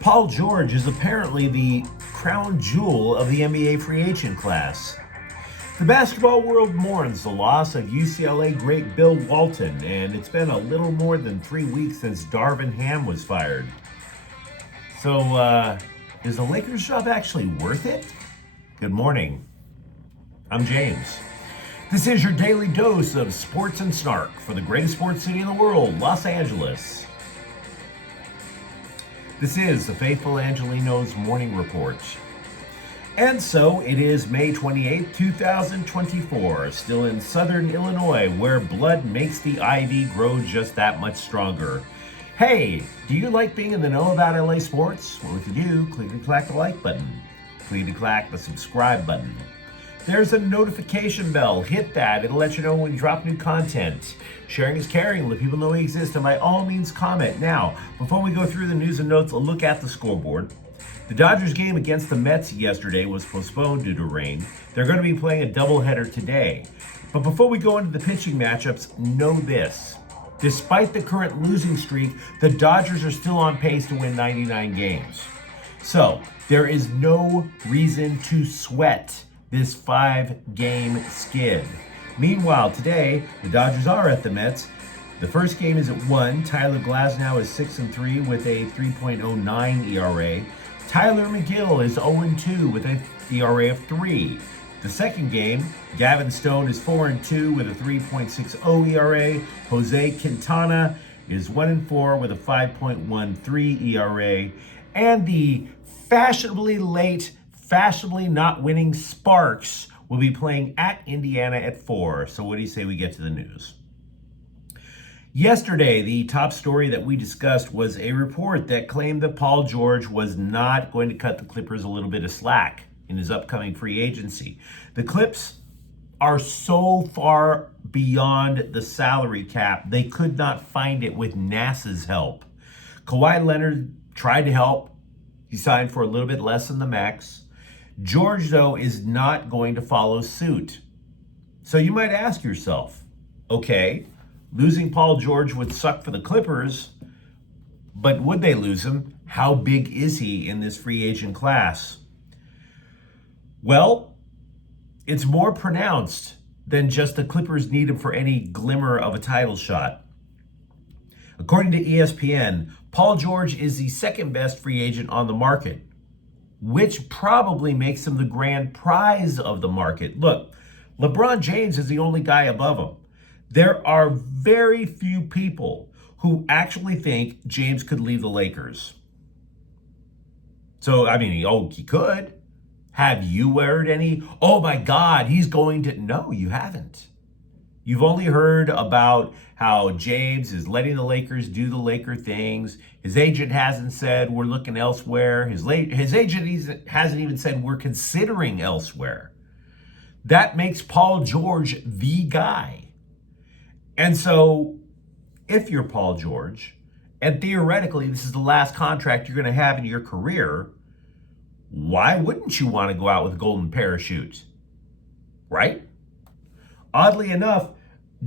Paul George is apparently the crown jewel of the NBA free agent class. The basketball world mourns the loss of UCLA great Bill Walton, and it's been a little more than 3 weeks since Darvin Ham was fired. So, is the Lakers job actually worth it? Good morning. I'm James. This is your daily dose of sports and snark for the greatest sports city in the world, Los Angeles. This is the faithful Angelenos Morning Report. And so it is May 28, 2024, still in southern Illinois, where blood makes the ivy grow just that much stronger. Hey, do you like being in the know about LA sports? Well, if you do, click and clack the like button. Click and clack the subscribe button. There's a notification bell. Hit that. It'll let you know when we drop new content. Sharing is caring. Let people know we exist, and by all means, comment. Now, before we go through the news and notes, a look at the scoreboard. The Dodgers game against the Mets yesterday was postponed due to rain. They're going to be playing a doubleheader today. But before we go into the pitching matchups, know this. Despite the current losing streak, the Dodgers are still on pace to win 99 games. So, there is no reason to sweat this 5-game skid. Meanwhile, today, the Dodgers are at the Mets. The first game is at 1. Tyler Glasnow is 6-3 with a 3.09 ERA. Tyler McGill is 0-2 with an ERA of 3. The second game, Gavin Stone is 4-2 with a 3.60 ERA. Jose Quintana is 1-4 with a 5.13 ERA. And the fashionably late, fashionably not winning Sparks will be playing at Indiana at 4. So what do you say we get to the news? Yesterday, the top story that we discussed was a report that claimed that Paul George was not going to cut the Clippers a little bit of slack in his upcoming free agency. The Clips are so far beyond the salary cap, they could not find it with NASA's help. Kawhi Leonard tried to help. He signed for a little bit less than the max. George, though, is not going to follow suit. So you might ask yourself, okay, losing Paul George would suck for the Clippers, but would they lose him? How big is he in this free agent class? Well, it's more pronounced than just the Clippers need him for any glimmer of a title shot. According to ESPN, Paul George is the second best free agent on the market, which probably makes him the grand prize of the market. Look, LeBron James is the only guy above him. There are very few people who actually think James could leave the Lakers. So, I mean, he could. Have you heard any, oh my God, he's going to... No, you haven't. You've only heard about how James is letting the Lakers do the Laker things. His agent hasn't said we're looking elsewhere. His agent hasn't even said we're considering elsewhere. That makes Paul George the guy. And so, if you're Paul George, and theoretically this is the last contract you're going to have in your career, why wouldn't you want to go out with a golden parachute? Right? Oddly enough,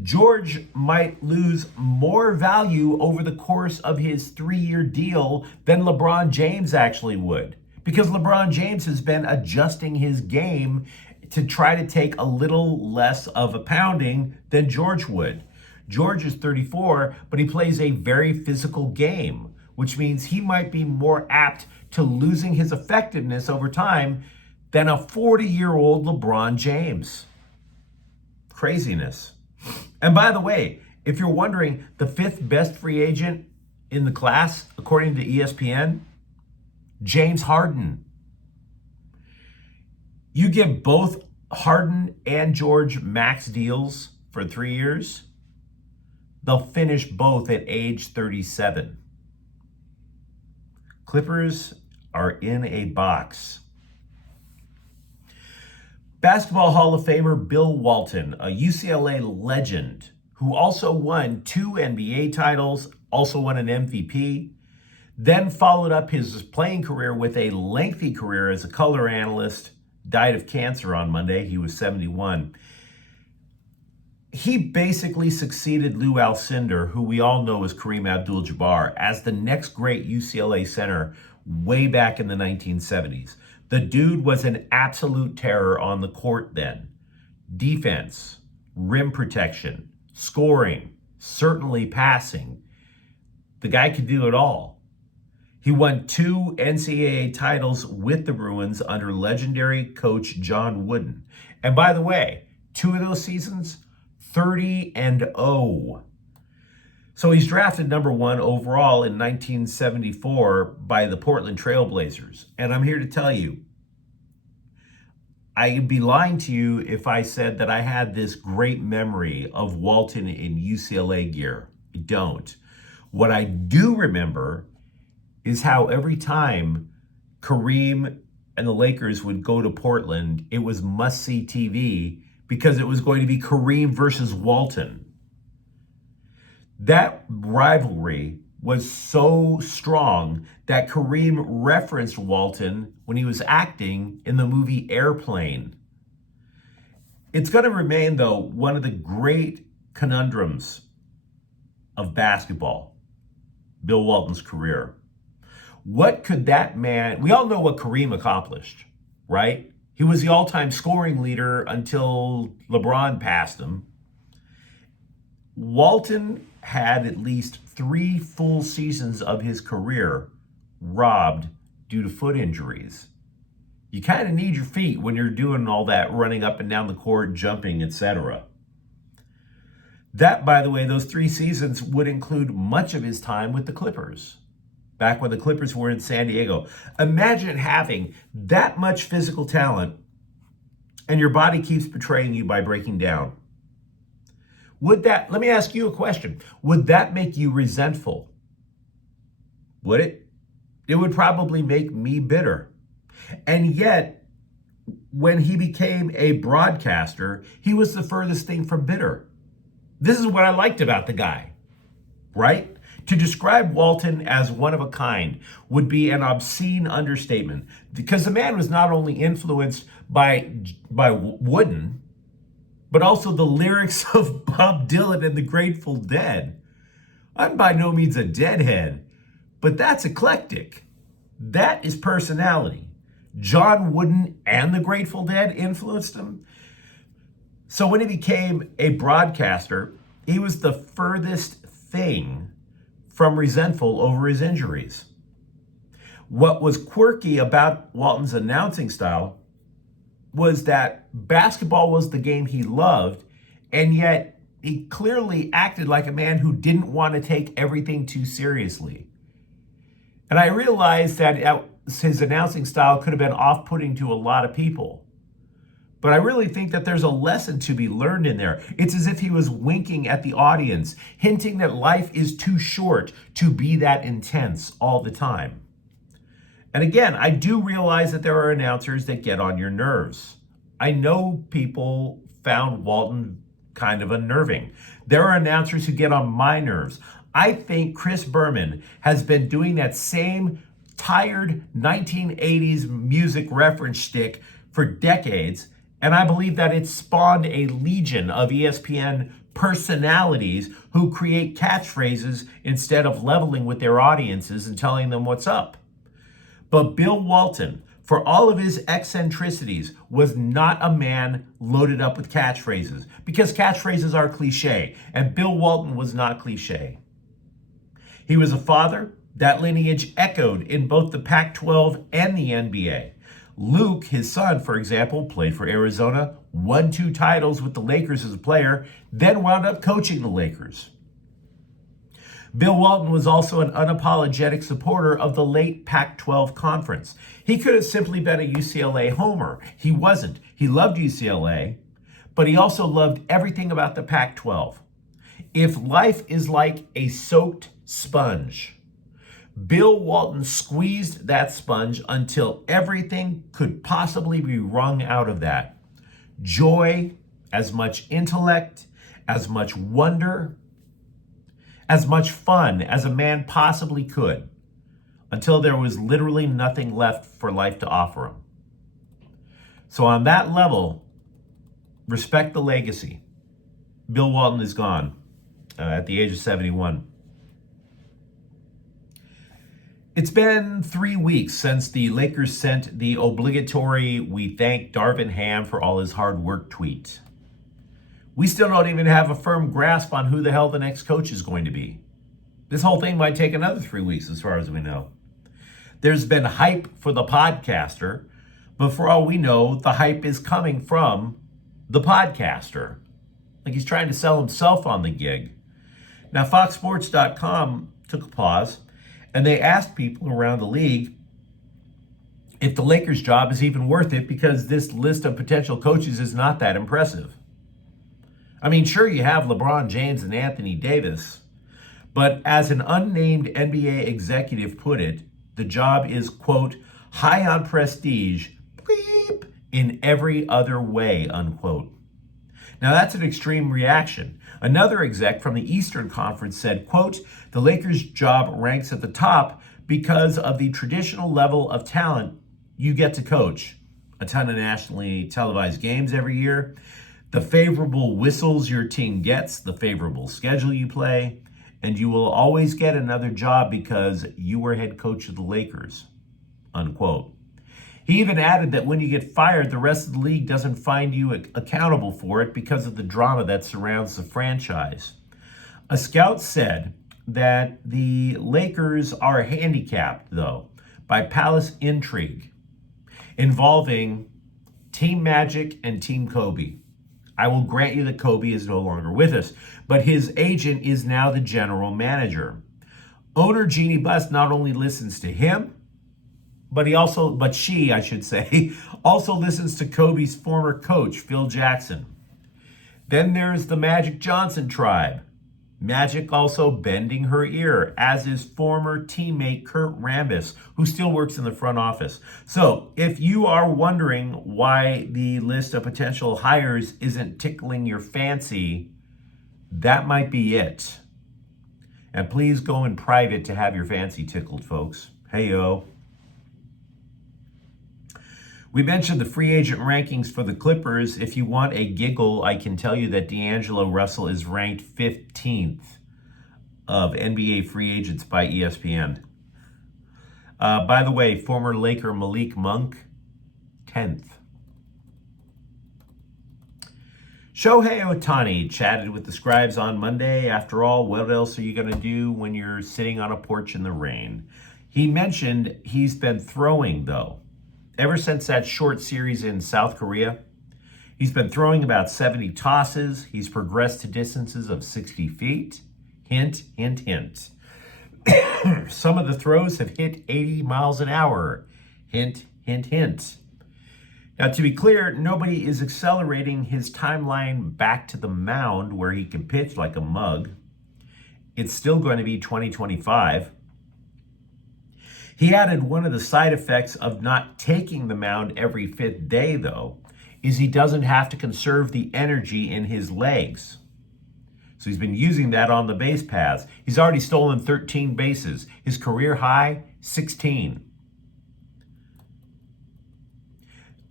George might lose more value over the course of his 3-year deal than LeBron James actually would. Because LeBron James has been adjusting his game to try to take a little less of a pounding than George would. George is 34, but he plays a very physical game, which means he might be more apt to losing his effectiveness over time than a 40-year-old LeBron James. Craziness. And by the way, if you're wondering, the 5th best free agent in the class, according to ESPN, James Harden. You give both Harden and George max deals for 3 years, they'll finish both at age 37. Clippers are in a box. Basketball Hall of Famer Bill Walton, a UCLA legend who also won 2 NBA titles, also won an MVP, then followed up his playing career with a lengthy career as a color analyst, died of cancer on Monday. He was 71. he basically succeeded Lou Alcindor, who we all know as Kareem Abdul-Jabbar, as the next great UCLA center way back in the 1970s. The dude was an absolute terror on the court then. Defense, rim protection, scoring, certainly passing. The guy could do it all. He won 2 NCAA titles with the Bruins under legendary coach John Wooden. And by the way, 2 of those seasons, 30-0. So he's drafted number 1 overall in 1974 by the Portland Trail Blazers. And I'm here to tell you, I'd be lying to you if I said that I had this great memory of Walton in UCLA gear. I don't. What I do remember is how every time Kareem and the Lakers would go to Portland, it was must-see TV because it was going to be Kareem versus Walton. That rivalry was so strong that Kareem referenced Walton when he was acting in the movie Airplane. It's going to remain, though, one of the great conundrums of basketball, Bill Walton's career. What could that man, we all know what Kareem accomplished, right? He was the all-time scoring leader until LeBron passed him. Walton had at least 3 full seasons of his career robbed due to foot injuries. You kind of need your feet when you're doing all that running up and down the court, jumping, etc. That, by the way, those 3 seasons would include much of his time with the Clippers, back when the Clippers were in San Diego. Imagine having that much physical talent and your body keeps betraying you by breaking down. Let me ask you a question. Would that make you resentful? Would it? It would probably make me bitter. And yet, when he became a broadcaster, he was the furthest thing from bitter. This is what I liked about the guy, right? To describe Walton as one of a kind would be an obscene understatement, because the man was not only influenced by Wooden, but also the lyrics of Bob Dylan and the Grateful Dead. I'm by no means a deadhead, but that's eclectic. That is personality. John Wooden and the Grateful Dead influenced him. So when he became a broadcaster, he was the furthest thing from resentful over his injuries. What was quirky about Walton's announcing style was that basketball was the game he loved, and yet he clearly acted like a man who didn't want to take everything too seriously. And I realized that his announcing style could have been off-putting to a lot of people. But I really think that there's a lesson to be learned in there. It's as if he was winking at the audience, hinting that life is too short to be that intense all the time. And again, I do realize that there are announcers that get on your nerves. I know people found Walton kind of unnerving. There are announcers who get on my nerves. I think Chris Berman has been doing that same tired 1980s music reference shtick for decades, and I believe that it spawned a legion of ESPN personalities who create catchphrases instead of leveling with their audiences and telling them what's up. But Bill Walton, for all of his eccentricities, was not a man loaded up with catchphrases, because catchphrases are cliche, and Bill Walton was not cliche. He was a father. That lineage echoed in both the Pac-12 and the NBA. Luke, his son, for example, played for Arizona, won 2 titles with the Lakers as a player, then wound up coaching the Lakers. Bill Walton was also an unapologetic supporter of the late Pac-12 conference. He could have simply been a UCLA homer. He wasn't. He loved UCLA, but he also loved everything about the Pac-12. If life is like a soaked sponge, Bill Walton squeezed that sponge until everything could possibly be wrung out of that. Joy, as much intellect, as much wonder, as much fun as a man possibly could, until there was literally nothing left for life to offer him. So on that level, respect the legacy. Bill Walton is gone at the age of 71. It's been 3 weeks since the Lakers sent the obligatory "We thank Darvin Ham for all his hard work" tweet. We still don't even have a firm grasp on who the hell the next coach is going to be. This whole thing might take another 3 weeks as far as we know. There's been hype for the podcaster, but for all we know, the hype is coming from the podcaster. Like he's trying to sell himself on the gig. Now, FoxSports.com took a pause, and they asked people around the league if the Lakers' job is even worth it because this list of potential coaches is not that impressive. I mean, sure, you have LeBron James and Anthony Davis, but as an unnamed NBA executive put it, the job is, quote, high on prestige, bleep, in every other way, unquote. Now, that's an extreme reaction. Another exec from the Eastern Conference said, quote, the Lakers' job ranks at the top because of the traditional level of talent you get to coach. A ton of nationally televised games every year, the favorable whistles your team gets, the favorable schedule you play, and you will always get another job because you were head coach of the Lakers, unquote. He even added that when you get fired, the rest of the league doesn't find you accountable for it because of the drama that surrounds the franchise. A scout said that the Lakers are handicapped, though, by palace intrigue involving Team Magic and Team Kobe. I will grant you that Kobe is no longer with us, but his agent is now the general manager. Owner Jeannie Buss not only listens to him, but she also listens to Kobe's former coach, Phil Jackson. Then there's the Magic Johnson tribe. Magic also bending her ear, as is former teammate Kurt Rambis, who still works in the front office. So if you are wondering why the list of potential hires isn't tickling your fancy, that might be it. And please go in private to have your fancy tickled, folks. Hey-yo. We mentioned the free agent rankings for the Clippers. If you want a giggle, I can tell you that D'Angelo Russell is ranked 15th of NBA free agents by ESPN. By the way, former Laker Malik Monk, 10th. Shohei Ohtani chatted with the scribes on Monday. After all, what else are you going to do when you're sitting on a porch in the rain? He mentioned he's been throwing, though. Ever since that short series in South Korea, he's been throwing about 70 tosses. He's progressed to distances of 60 feet. Hint, hint, hint. Some of the throws have hit 80 miles an hour. Hint, hint, hint. Now, to be clear, nobody is accelerating his timeline back to the mound where he can pitch like a mug. It's still going to be 2025. He added one of the side effects of not taking the mound every 5th day, though, is he doesn't have to conserve the energy in his legs. So he's been using that on the base paths. He's already stolen 13 bases. His career high, 16.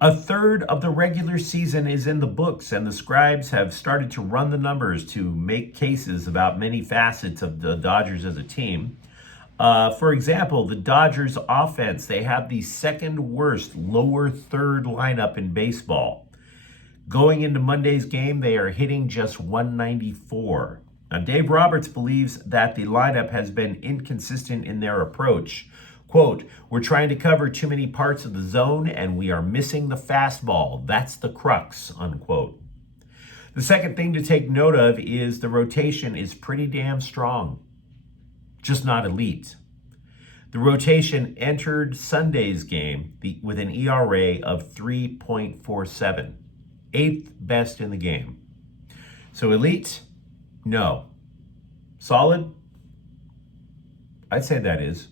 A third of the regular season is in the books, and the scribes have started to run the numbers to make cases about many facets of the Dodgers as a team. For example, the Dodgers offense, they have the second worst lower third lineup in baseball. Going into Monday's game, they are hitting just 194. Now, Dave Roberts believes that the lineup has been inconsistent in their approach. Quote, we're trying to cover too many parts of the zone and we are missing the fastball. That's the crux, unquote. The second thing to take note of is the rotation is pretty damn strong. Just not elite. The rotation entered Sunday's game with an ERA of 3.47, 8th best in the game. So elite? No. Solid? I'd say that is.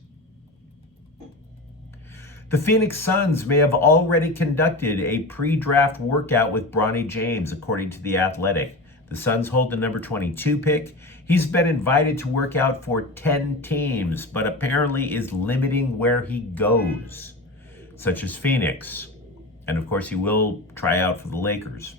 The Phoenix Suns may have already conducted a pre-draft workout with Bronny James, according to The Athletic. The Suns hold the number 22 pick. He's been invited to work out for 10 teams, but apparently is limiting where he goes, such as Phoenix. And of course, he will try out for the Lakers.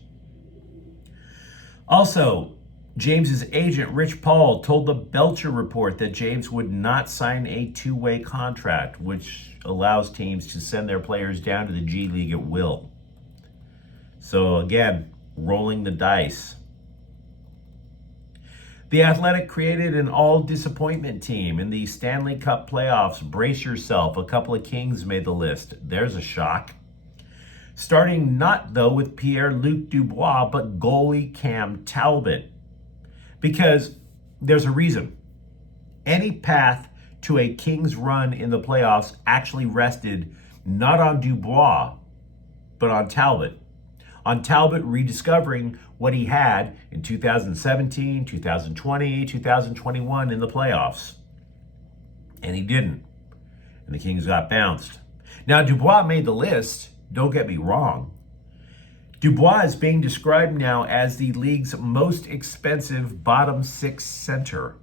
Also, James's agent, Rich Paul, told the Belcher Report that James would not sign a two-way contract, which allows teams to send their players down to the G League at will. So again, rolling the dice. The Athletic created an all-disappointment team in the Stanley Cup playoffs. Brace yourself, a couple of Kings made the list. There's a shock. Starting not, though, with Pierre-Luc Dubois, but goalie Cam Talbot. Because there's a reason. Any path to a Kings run in the playoffs actually rested not on Dubois, but on Talbot. On Talbot rediscovering what he had in 2017, 2020, 2021 in the playoffs. And he didn't. And the Kings got bounced. Now, Dubois made the list. Don't get me wrong. Dubois is being described now as the league's most expensive bottom six center.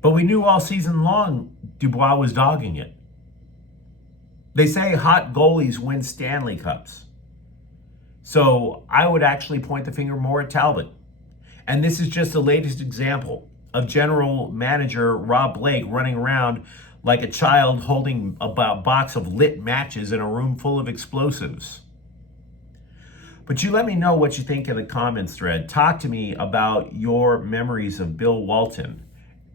But we knew all season long Dubois was dogging it. They say hot goalies win Stanley Cups. So I would actually point the finger more at Talbot. And this is just the latest example of general manager Rob Blake running around like a child holding a box of lit matches in a room full of explosives. But you let me know what you think in the comments thread. Talk to me about your memories of Bill Walton.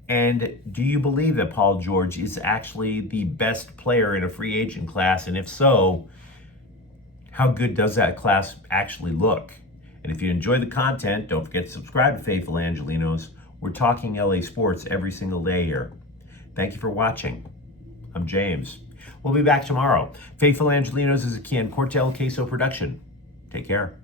And do you believe that Paul George is actually the best player in a free agent class? And if so, how good does that class actually look? And if you enjoy the content, don't forget to subscribe to Faithful Angelenos. We're talking LA sports every single day here. Thank you for watching. I'm James. We'll be back tomorrow. Faithful Angelenos is a Ken Cortel Queso production. Take care.